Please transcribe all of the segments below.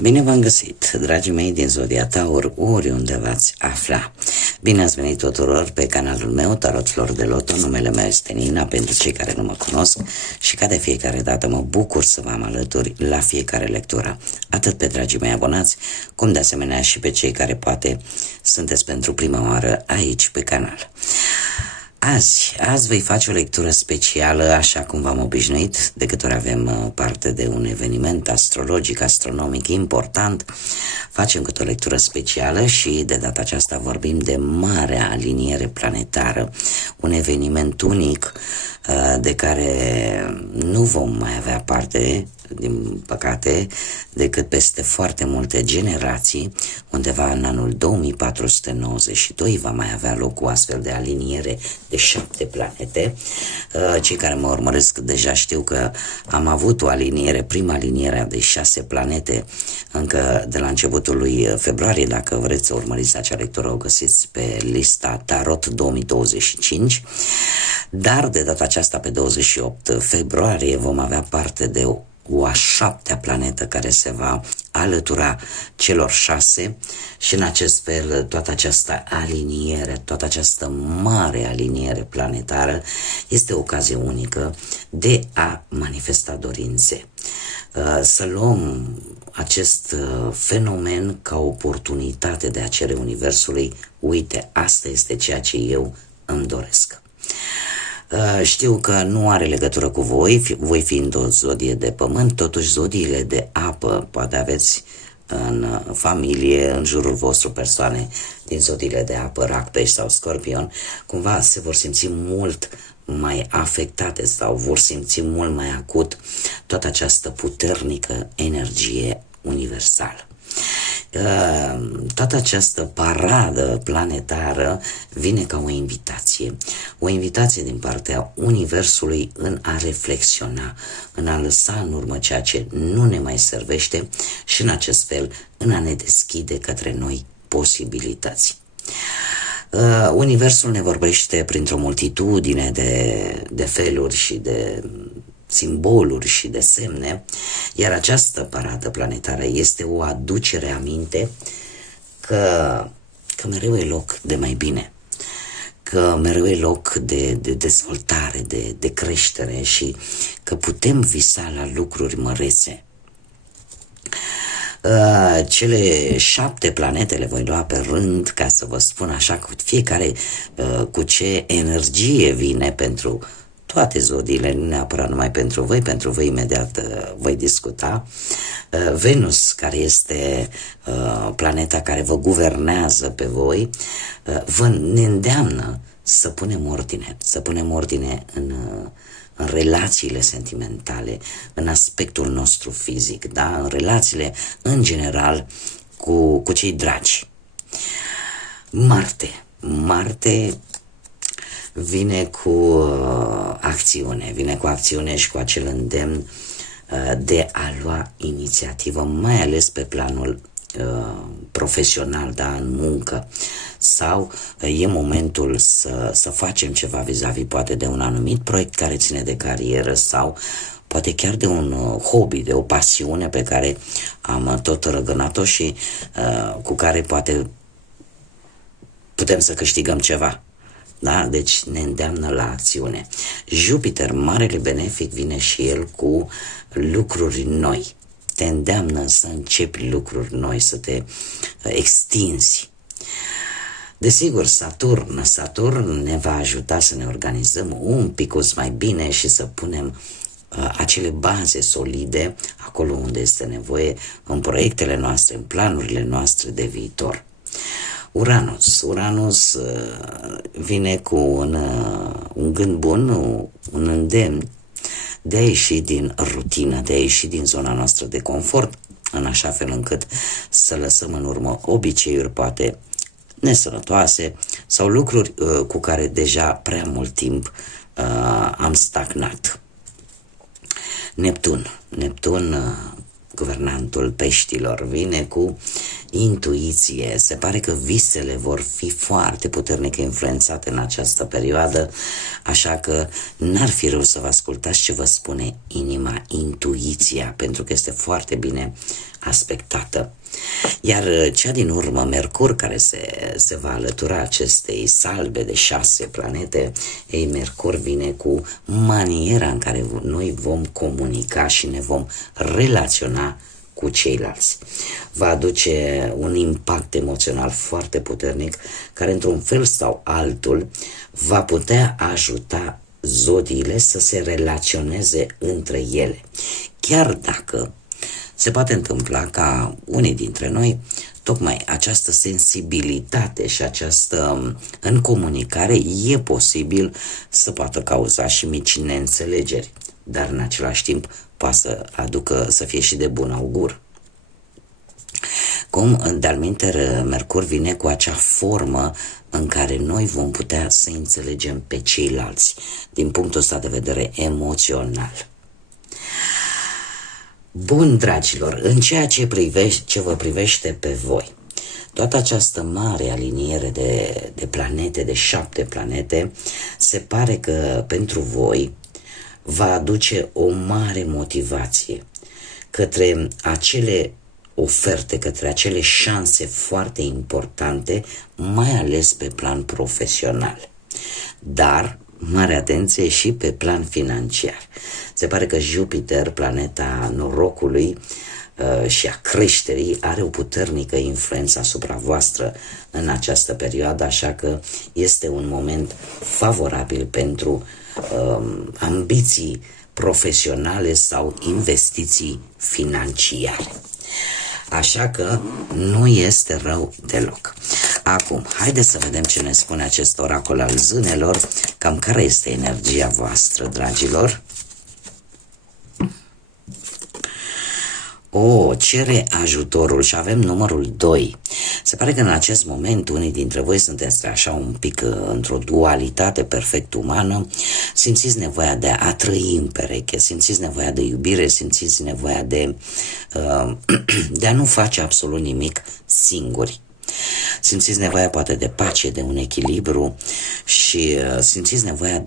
Bine v-am găsit, dragii mei din Zodia Taur, oriunde v-ați afla. Bine ați venit tuturor pe canalul meu, Tarot Flor de Loto. Numele meu este Nina, pentru cei care nu mă cunosc, și ca de fiecare dată mă bucur să vă am alături la fiecare lectură. Atât pe dragii mei abonați, cum de asemenea și pe cei care poate sunteți pentru prima oară aici pe canal. Azi voi face o lectură specială, așa cum v-am obișnuit, de câte ori avem parte de un eveniment astrologic, astronomic important. Facem câte o lectură specială și de data aceasta vorbim de Marea Aliniere Planetară, un eveniment unic de care nu vom mai avea parte, din păcate, decât peste foarte multe generații. Undeva în anul 2492 va mai avea loc o astfel de aliniere de 7 planete. Cei care mă urmăresc deja știu că am avut o aliniere, prima aliniere de 6 planete, încă de la începutul lui februarie. Dacă vreți să urmăriți acea lectură, o găsiți pe lista Tarot 2025. Dar de data aceasta, pe 28 februarie, vom avea parte de o a 7-a planetă care se va alătura celor 6 și în acest fel toată această aliniere, toată această mare aliniere planetară este o ocazie unică de a manifesta dorințe. Să luăm acest fenomen ca oportunitate de a cere Universului: uite, asta este ceea ce eu îmi doresc. Știu că nu are legătură cu voi fiind o zodie de pământ, totuși zodiile de apă, poate aveți în familie, în jurul vostru, persoane din zodiile de apă, Rac, Pești sau Scorpion, cumva se vor simți mult mai afectate sau vor simți mult mai acut toată această puternică energie universală. Toată această paradă planetară vine ca o invitație din partea Universului în a reflexiona, în a lăsa în urmă ceea ce nu ne mai servește și în acest fel în a ne deschide către noi posibilități. Universul ne vorbește printr-o multitudine de feluri și de simboluri și de semne, iar această paradă planetară este o aducere aminte că mereu e loc de mai bine, că mereu e loc de dezvoltare, de creștere și că putem visa la lucruri mărețe. Cele 7 planete le voi lua pe rând ca să vă spun așa cu fiecare cu ce energie vine pentru toate zodiile, nu neapărat numai pentru voi imediat voi discuta. Venus, care este planeta care vă guvernează pe voi, ne îndeamnă să punem ordine în relațiile sentimentale, în aspectul nostru fizic, da? În relațiile în general cu cei dragi. Marte vine cu acțiune și cu acel îndemn de a lua inițiativă, mai ales pe planul profesional, da, în muncă, sau e momentul să facem ceva vis-a-vis poate de un anumit proiect care ține de carieră sau poate chiar de un hobby, de o pasiune pe care am tot răgănat-o și cu care poate putem să câștigăm ceva. Da? Deci ne îndeamnă la acțiune. Jupiter, marele benefic, vine și el cu lucruri noi. Te îndeamnă să începi lucruri noi, să te extinzi. Desigur, Saturn ne va ajuta să ne organizăm un pic mai bine și să punem acele baze solide acolo unde este nevoie, în proiectele noastre, în planurile noastre de viitor. Uranus vine cu un gând bun, un îndemn de a ieși din rutină, de a ieși din zona noastră de confort, în așa fel încât să lăsăm în urmă obiceiuri poate nesănătoase sau lucruri cu care deja prea mult timp am stagnat. Neptun, guvernantul peștilor, vine cu intuiție. Se pare că visele vor fi foarte puternic influențate în această perioadă, așa că n-ar fi rău să vă ascultați ce vă spune inima, intuiția, pentru că este foarte bine aspectată. Iar cea din urmă, Mercur, care se va alătura acestei salbe de 6 planete, ei, Mercur vine cu maniera în care noi vom comunica și ne vom relaționa cu ceilalți. Va aduce un impact emoțional foarte puternic care, într-un fel sau altul, va putea ajuta zodiile să se relaționeze între ele. Chiar dacă se poate întâmpla ca unii dintre noi, tocmai această sensibilitate și această în comunicare e posibil să poată cauza și mici neînțelegeri, dar în același timp poate să aducă, să fie și de bun augur. Cum, de-al minteri, Mercur vine cu acea formă în care noi vom putea să înțelegem pe ceilalți din punctul ăsta de vedere emoțional. Bun, dragilor, în ceea ce vă privește pe voi, toată această mare aliniere de planete, de 7 planete, se pare că pentru voi va aduce o mare motivație către acele oferte, către acele șanse foarte importante, mai ales pe plan profesional. Dar mare atenție și pe plan financiar. Se pare că Jupiter, planeta norocului și a creșterii, are o puternică influență asupra voastră în această perioadă, așa că este un moment favorabil pentru ambiții profesionale sau investiții financiare. Așa că nu este rău deloc. Acum, haideți să vedem ce ne spune acest oracol al zânelor, cam care este energia voastră, dragilor. Cere ajutorul și avem numărul 2. Se pare că în acest moment unii dintre voi sunteți așa un pic într-o dualitate perfect umană, simțiți nevoia de a trăi în pereche, simțiți nevoia de iubire, simțiți nevoia de a nu face absolut nimic singuri. Simțiți nevoia poate de pace, de un echilibru și simțiți nevoia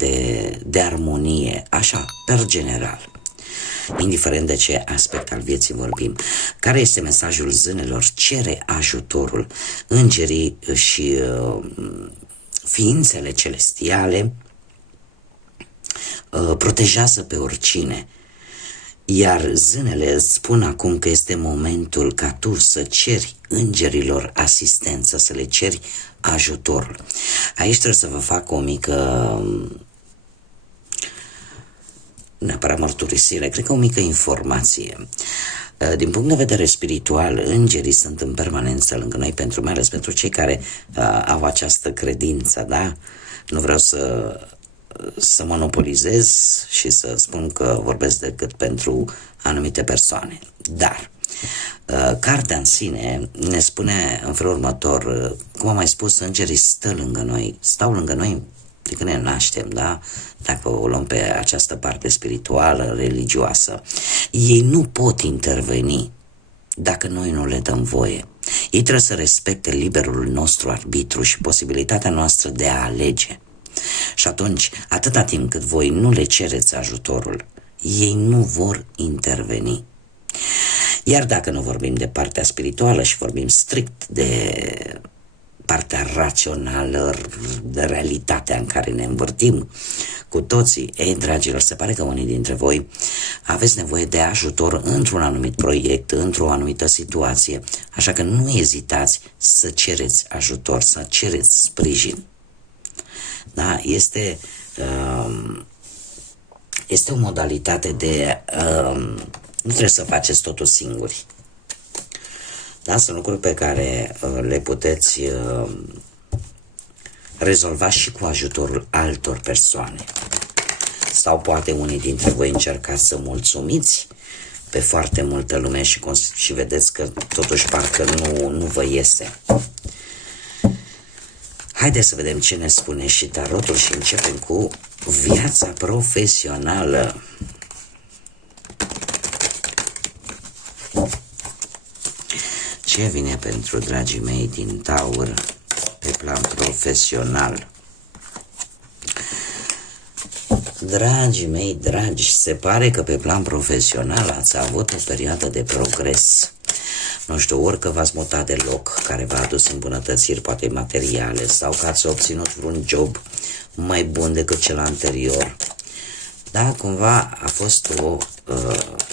de armonie, așa, per general. Indiferent de ce aspect al vieții vorbim. Care este mesajul zânelor? Cere ajutorul. Îngerii și ființele celestiale protejează pe oricine. Iar zânele îți spun acum că este momentul ca tu să ceri îngerilor asistență, să le ceri ajutorul. Aici trebuie să vă fac o mică, neapărat mărturisire, cred că o mică informație. Din punct de vedere spiritual, îngerii sunt în permanență lângă noi, mai ales pentru cei care au această credință, da? Nu vreau să monopolizez și să spun că vorbesc decât pentru anumite persoane. Dar cartea în sine ne spune în felul următor, cum am mai spus, îngerii stau lângă noi de când ne naștem, da? Dacă o luăm pe această parte spirituală, religioasă. Ei nu pot interveni dacă noi nu le dăm voie. Ei trebuie să respecte liberul nostru arbitru și posibilitatea noastră de a alege. Și atunci, atâta timp cât voi nu le cereți ajutorul, ei nu vor interveni. Iar dacă nu vorbim de partea spirituală și vorbim strict de partea rațională, de realitatea în care ne învârtim cu toții, ei, dragilor, se pare că unii dintre voi aveți nevoie de ajutor într-un anumit proiect, într-o anumită situație, așa că nu ezitați să cereți ajutor, să cereți sprijin. Da? Este o modalitate de nu trebuie să faceți totul singuri. Da? Sunt lucruri pe care le puteți rezolva și cu ajutorul altor persoane. Sau poate unii dintre voi încercați să mulțumiți pe foarte multă lume și vedeți că totuși parcă nu vă iese. Haideți să vedem ce ne spune și tarotul și începem cu viața profesională. Ce vine pentru dragii mei din Taur pe plan profesional? Dragii mei dragi, se pare că pe plan profesional ați avut o perioadă de progres. nu știu, ori că v-ați mutat de loc care v-a adus îmbunătățiri, poate materiale, sau că ați obținut vreun job mai bun decât cel anterior. Da, cumva a fost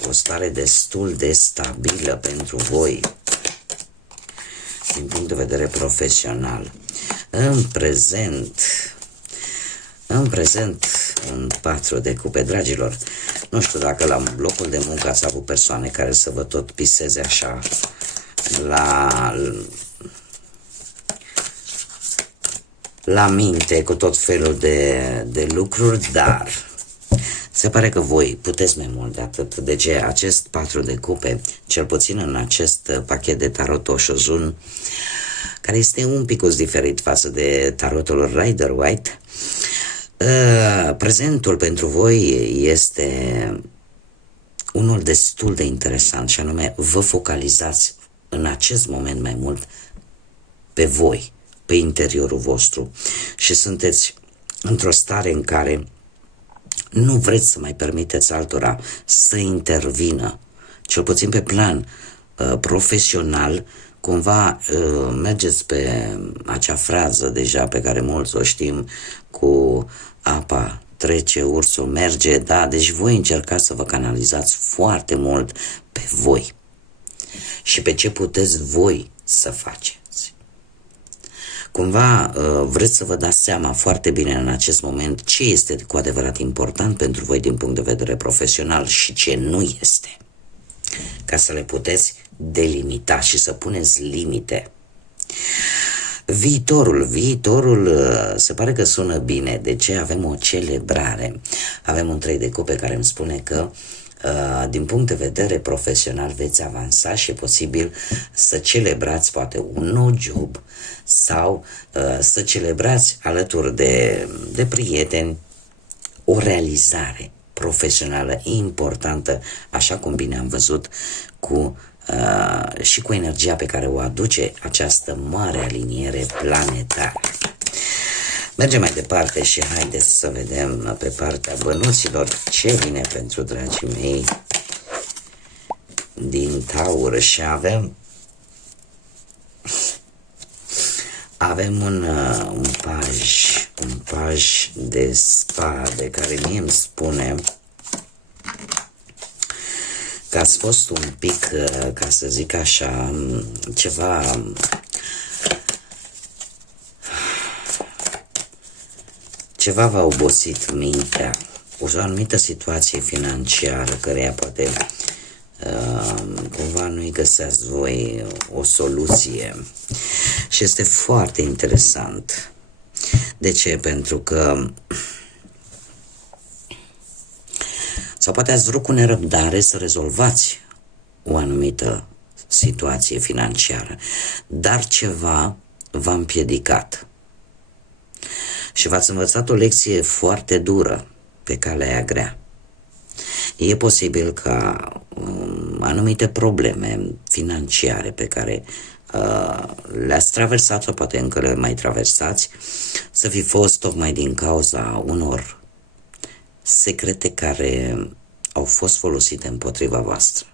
o stare destul de stabilă pentru voi din punct de vedere profesional. În prezent, un 4 de cupe, dragilor, nu știu dacă la locul de muncă ați avut persoane care să vă tot piseze așa la minte cu tot felul de lucruri, dar se pare că voi puteți mai mult de atât. Deci acest 4 de cupe, cel puțin în acest pachet de tarot Oshozun, care este un pic diferit față de tarotul Rider-Waite, prezentul pentru voi este unul destul de interesant, și anume vă focalizați în acest moment mai mult pe voi, pe interiorul vostru, și sunteți într-o stare în care nu vreți să mai permiteți altora să intervină, cel puțin pe plan profesional. Cumva mergeți pe acea frază deja pe care mulți o știm, cu apa trece, ursul merge, da, deci voi încercați să vă canalizați foarte mult pe voi și pe ce puteți voi să faceți. Cumva vreți să vă dați seama foarte bine în acest moment ce este cu adevărat important pentru voi din punct de vedere profesional și ce nu este, ca să le puteți delimita și să puneți limite. Viitorul se pare că sună bine. De ce? Avem o celebrare. Avem un 3 de cupe care îmi spune că din punct de vedere profesional veți avansa și e posibil să celebrați poate un nou job sau să celebrați alături de prieteni o realizare profesională importantă, așa cum bine am văzut și cu energia pe care o aduce această mare aliniere planetară. Mergem mai departe și haideți să vedem pe partea bănuților ce vine pentru dragii mei din Taur. Și avem un paj de spade care mie îmi spune că ați fost un pic, ca să zic așa, ceva v-a obosit mintea, o anumită situație financiară căreia poate cumva nu-i găseați voi o soluție. Și este foarte interesant. De ce? Pentru că sau poate ați vrut cu nerăbdare să rezolvați o anumită situație financiară, dar ceva v-a împiedicat și v-ați învățat o lecție foarte dură pe calea aia grea. E posibil ca anumite probleme financiare pe care le-ați traversat sau poate încă le mai traversați să fi fost tocmai din cauza unor secrete care au fost folosite împotriva voastră.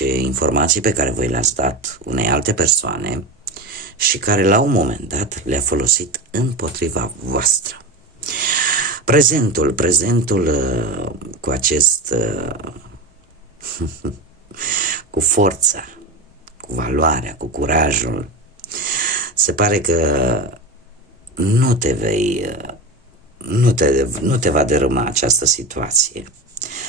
Informații pe care voi le-ați dat unei alte persoane și care la un moment dat le-a folosit împotriva voastră. Prezentul cu acest cu forța, cu valoarea, cu curajul, se pare că nu te va dărâma această situație,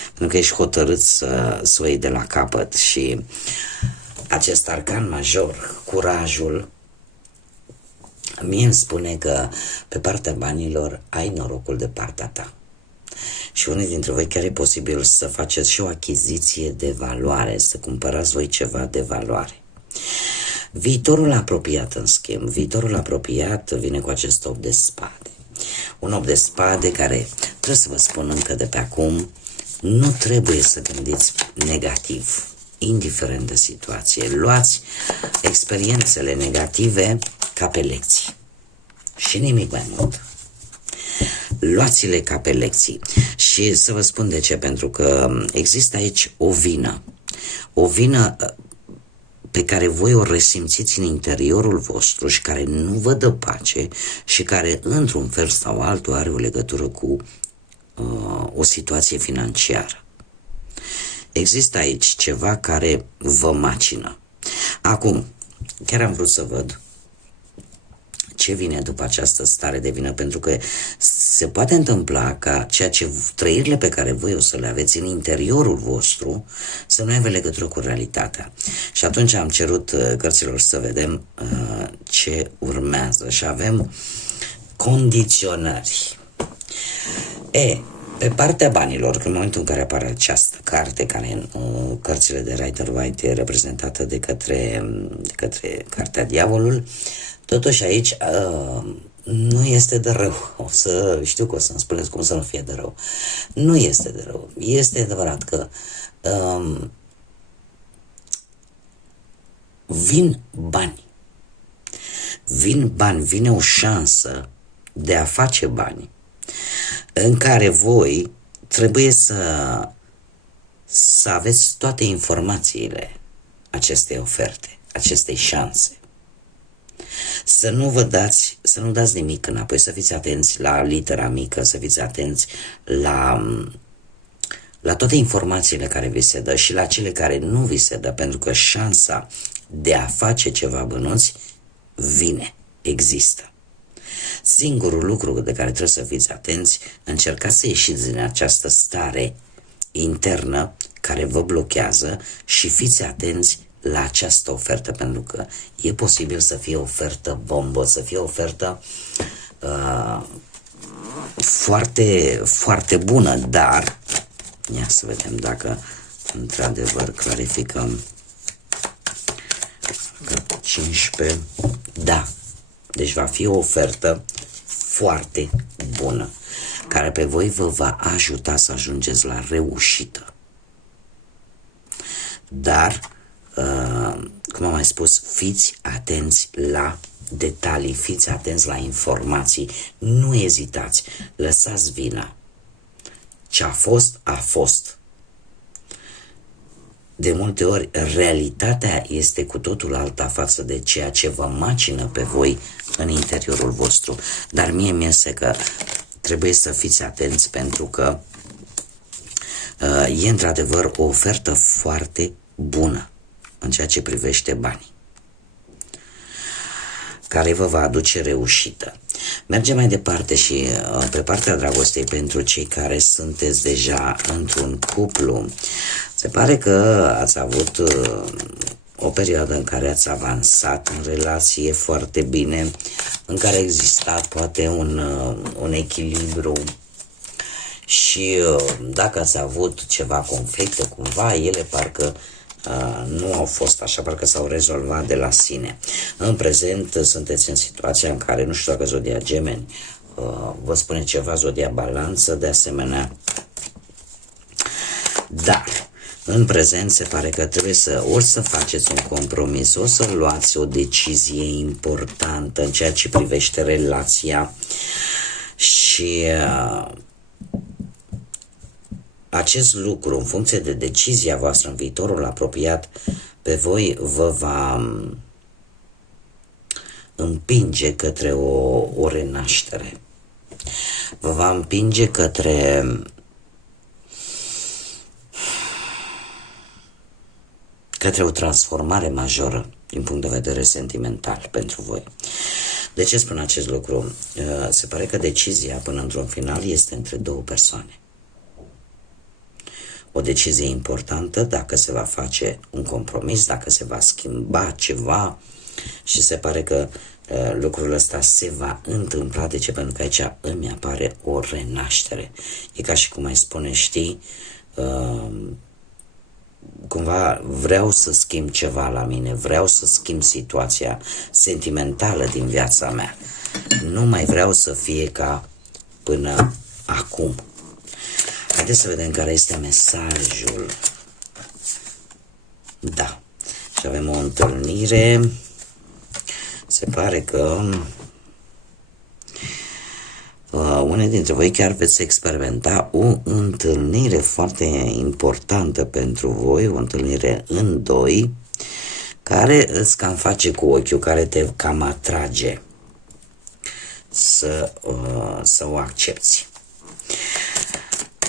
pentru că ești hotărât să o iei de la capăt. Și acest arcan major, curajul, mie îmi spune că pe partea banilor ai norocul de partea ta. Și unii dintre voi chiar e posibil să faceți și o achiziție de valoare, să cumpărați voi ceva de valoare. Viitorul apropiat, în schimb, viitorul apropiat vine cu acest 8 de spade. Un 8 de spade care, trebuie să vă spun încă de pe acum, nu trebuie să gândiți negativ, indiferent de situație. Luați experiențele negative ca pe lecții și nimic mai mult. Luați-le ca pe lecții. Și să vă spun de ce, pentru că există aici o vină pe care voi o resimțiți în interiorul vostru și care nu vă dă pace și care într-un fel sau altul are o legătură cu o situație financiară. Există aici ceva care vă macină. Acum, chiar am vrut să văd ce vine după această stare de vină, pentru că se poate întâmpla ca trăirile pe care voi o să le aveți în interiorul vostru să nu aibă legătură cu realitatea. Și atunci am cerut cărților să vedem ce urmează și avem condiționări. Pe partea banilor, în momentul în care apare această carte, care în cărțile de Rider Waite e reprezentată de către Cartea Diavolul, totuși aici nu este de rău. Știu că o să-mi spuneți cum să nu fie de rău. Nu este de rău. Este adevărat că vin bani. Vine o șansă de a face bani în care voi trebuie să aveți toate informațiile acestei oferte, acestei șanse. Să nu dați nimic înapoi, să fiți atenți la litera mică, să fiți atenți la toate informațiile care vi se dă și la cele care nu vi se dă, pentru că șansa de a face ceva bănuți există. Singurul lucru de care trebuie să fiți atenți, încercați să ieșiți din această stare internă care vă blochează și fiți atenți la această ofertă, pentru că e posibil să fie o ofertă bombă, să fie o ofertă foarte, foarte bună, dar ia să vedem dacă într-adevăr clarificăm 15, da, deci va fi o ofertă foarte bună, care pe voi vă va ajuta să ajungeți la reușită. Dar, cum am mai spus, fiți atenți la detalii, fiți atenți la informații, nu ezitați, lăsați vina. Ce a fost, a fost. De multe ori, realitatea este cu totul alta față de ceea ce vă macină pe voi în interiorul vostru. Dar mie mi-este că trebuie să fiți atenți, pentru că e într-adevăr o ofertă foarte bună în ceea ce privește banii, care vă va aduce reușită. Mergem mai departe și pe partea dragostei, pentru cei care sunteți deja într-un cuplu. Se pare că ați avut o perioadă în care ați avansat în relație foarte bine, în care a existat poate un echilibru și dacă ați avut ceva conflicte cumva, ele parcă nu au fost așa, parcă s-au rezolvat de la sine. În prezent sunteți în situația în care, nu știu dacă zodia Gemeni vă spune ceva, zodia Balanță de asemenea, dar în prezent se pare că trebuie ori să faceți un compromis, o să luați o decizie importantă în ceea ce privește relația și acest lucru, în funcție de decizia voastră în viitorul apropiat, pe voi vă va împinge către o renaștere. Vă va împinge către o transformare majoră din punct de vedere sentimental pentru voi. De ce spun acest lucru? Se pare că decizia până într-un final este între două persoane. O decizie importantă, dacă se va face un compromis, dacă se va schimba ceva, și se pare că lucrul ăsta se va întâmpla. De ce? Pentru că aici îmi apare o renaștere. E ca și cum mai spune, știi, cumva vreau să schimb ceva la mine, vreau să schimb situația sentimentală din viața mea. Nu mai vreau să fie ca până acum. Haideți să vedem care este mesajul. Da. Și avem o întâlnire. Se pare că unii dintre voi chiar veți experimenta o întâlnire foarte importantă pentru voi, o întâlnire în doi, care îți cam face cu ochiul, care te cam atrage să o accepti.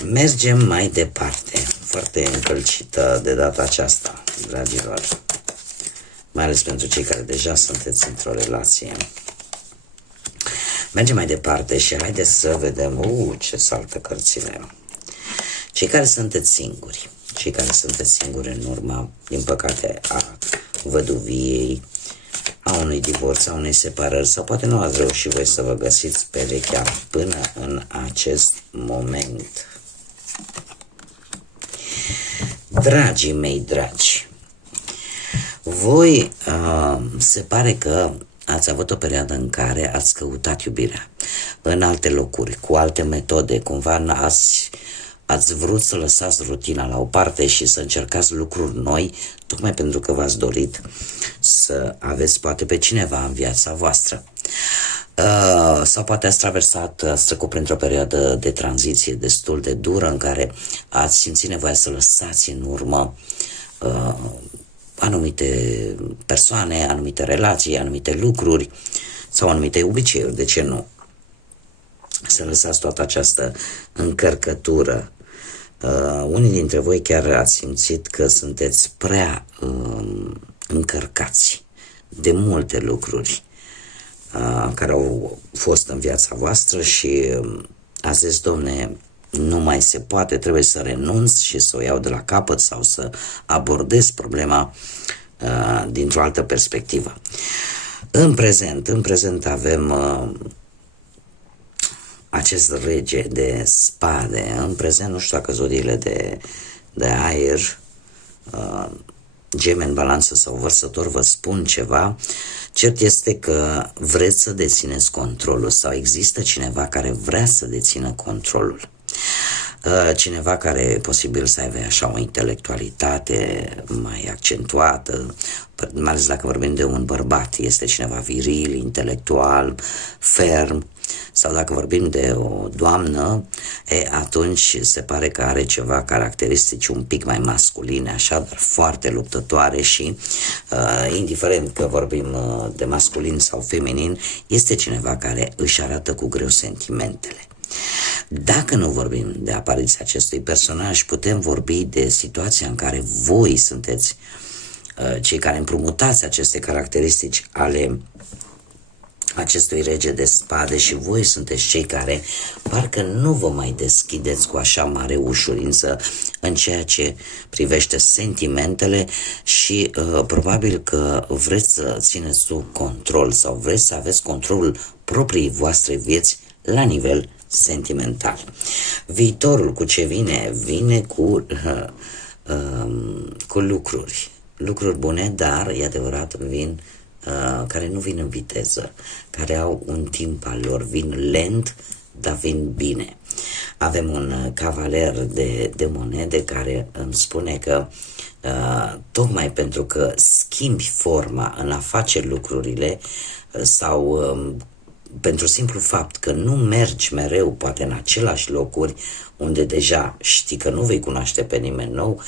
Mergem mai departe, foarte încălcită de data aceasta, dragilor, mai ales pentru cei care deja sunteți într-o relație. Mergem mai departe și haideți să vedem, ce saltă cărțile. Cei care sunteți singuri, în urma, din păcate, a văduviei, a unui divorț, a unei separări, sau poate nu ați reușit voi să vă găsiți perechea până în acest moment. Dragii mei dragi, voi se pare că ați avut o perioadă în care ați căutat iubirea în alte locuri, cu alte metode, cumva ați vrut să lăsați rutina la o parte și să încercați lucruri noi, tocmai pentru că v-ați dorit să aveți poate pe cineva în viața voastră. Sau poate ați trecut printr-o perioadă de tranziție destul de dură în care ați simțit nevoia să lăsați în urmă anumite persoane, anumite relații, anumite lucruri sau anumite obiceiuri, de ce nu? Să lăsați toată această încărcătură. Unii dintre voi chiar ați simțit că sunteți prea încărcați de multe lucruri care au fost în viața voastră și ați zis, Domne, nu mai se poate, trebuie să renunț și să o iau de la capăt sau să abordez problema dintr-o altă perspectivă. În prezent avem acest rege de spade. În prezent, nu știu dacă zodiile de aer, Gemeni, Balanță sau Vărsător vă spun ceva. Cert este că vreți să dețineți controlul sau există cineva care vrea să dețină controlul. Cineva care e posibil să aibă așa o intelectualitate mai accentuată, mai ales dacă vorbim de un bărbat, este cineva viril, intelectual, ferm, sau dacă vorbim de o doamnă, atunci se pare că are ceva caracteristici un pic mai masculine, așa, dar foarte luptătoare și, indiferent că vorbim de masculin sau feminin, este cineva care își arată cu greu sentimentele. Dacă nu vorbim de apariția acestui personaj, putem vorbi de situația în care voi sunteți cei care împrumutați aceste caracteristici ale acestui rege de spade și voi sunteți cei care parcă nu vă mai deschideți cu așa mare ușurință în ceea ce privește sentimentele și probabil că vreți să țineți sub control sau vreți să aveți controlul propriei voastre vieți la nivel sentimental. Viitorul cu ce vine? Vine cu lucruri bune, dar e adevărat vin care nu vin în viteză, care au un timp al lor, vin lent, dar vin bine. Avem un cavaler de monede care îmi spune că tocmai pentru că schimbi forma în a face lucrurile sau pentru simplu fapt că nu mergi mereu poate în același locuri unde deja știi că nu vei cunoaște pe nimeni nou,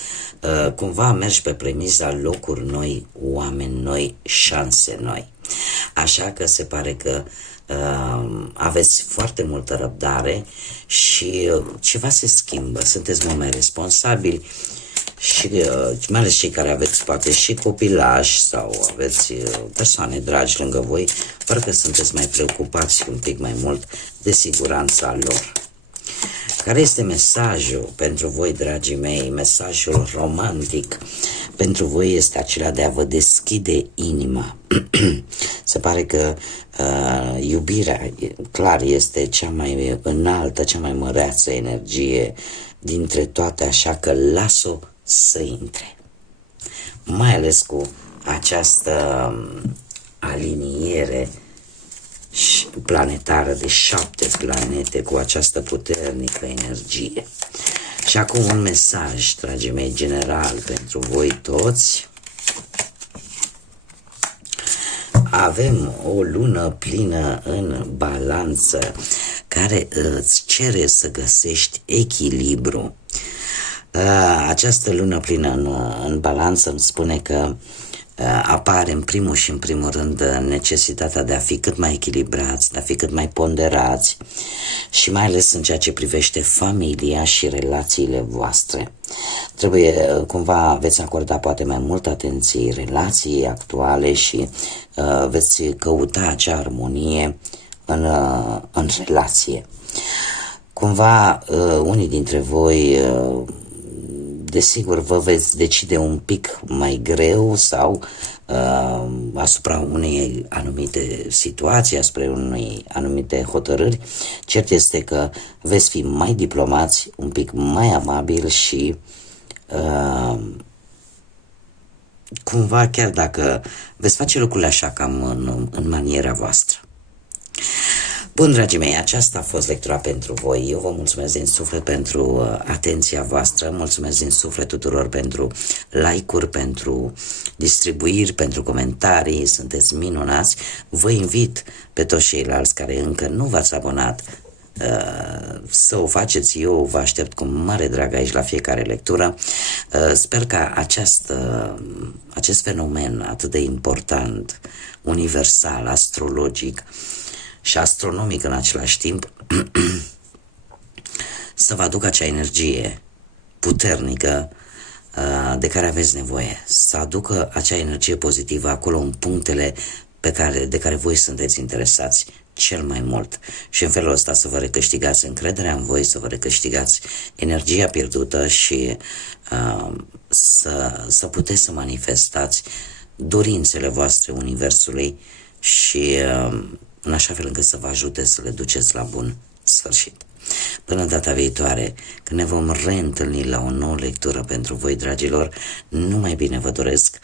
cumva mergi pe premiza locuri noi, oameni noi, șanse noi. Așa că se pare că aveți foarte multă răbdare și ceva se schimbă, sunteți mult mai responsabili și mai ales cei care aveți poate și copilași sau aveți persoane dragi lângă voi, parcă sunteți mai preocupați un pic mai mult de siguranța lor. Care este mesajul pentru voi, dragii mei? Mesajul romantic pentru voi este acela de a vă deschide inima. Se pare că iubirea, clar, este cea mai înaltă, cea mai măreață energie dintre toate, așa că las-o să intre. Mai ales cu această aliniere planetară de 7 planete cu această puternică energie. Și acum un mesaj, dragii mei, general pentru voi toți. Avem o lună plină în Balanță care îți cere să găsești echilibru. Această lună plină în Balanță îmi spune că apare în primul și în primul rând necesitatea de a fi cât mai echilibrați, de a fi cât mai ponderați și mai ales în ceea ce privește familia și relațiile voastre. Trebuie, cumva, veți acorda poate mai multă atenție relației actuale și veți căuta acea armonie în relație. Cumva, unii dintre voi desigur vă veți decide un pic mai greu sau asupra unei anumite situații, asupra unei anumite hotărâri. Cert este că veți fi mai diplomați, un pic mai amabili și cumva, chiar dacă veți face lucrurile așa cam în maniera voastră. Bun, dragii mei, aceasta a fost lectura pentru voi. Eu vă mulțumesc din suflet pentru atenția voastră, mulțumesc din suflet tuturor pentru like-uri, pentru distribuiri, pentru comentarii, sunteți minunați. Vă invit pe toți ceilalți care încă nu v-ați abonat să o faceți. Eu vă aștept cu mare drag aici la fiecare lectură. Sper ca acest fenomen atât de important, universal, astrologic și astronomic în același timp să vă aducă acea energie puternică de care aveți nevoie, să aducă acea energie pozitivă acolo în punctele de care voi sunteți interesați cel mai mult și în felul ăsta să vă recâștigați încrederea în voi, să vă recâștigați energia pierdută și să puteți să manifestați dorințele voastre universului și în așa fel încât să vă ajute să le duceți la bun sfârșit. Până data viitoare, când ne vom reîntâlni la o nouă lectură pentru voi, dragilor, numai bine vă doresc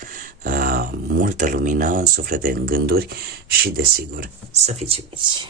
multă lumină în suflete, în gânduri și, desigur, să fiți iubiți.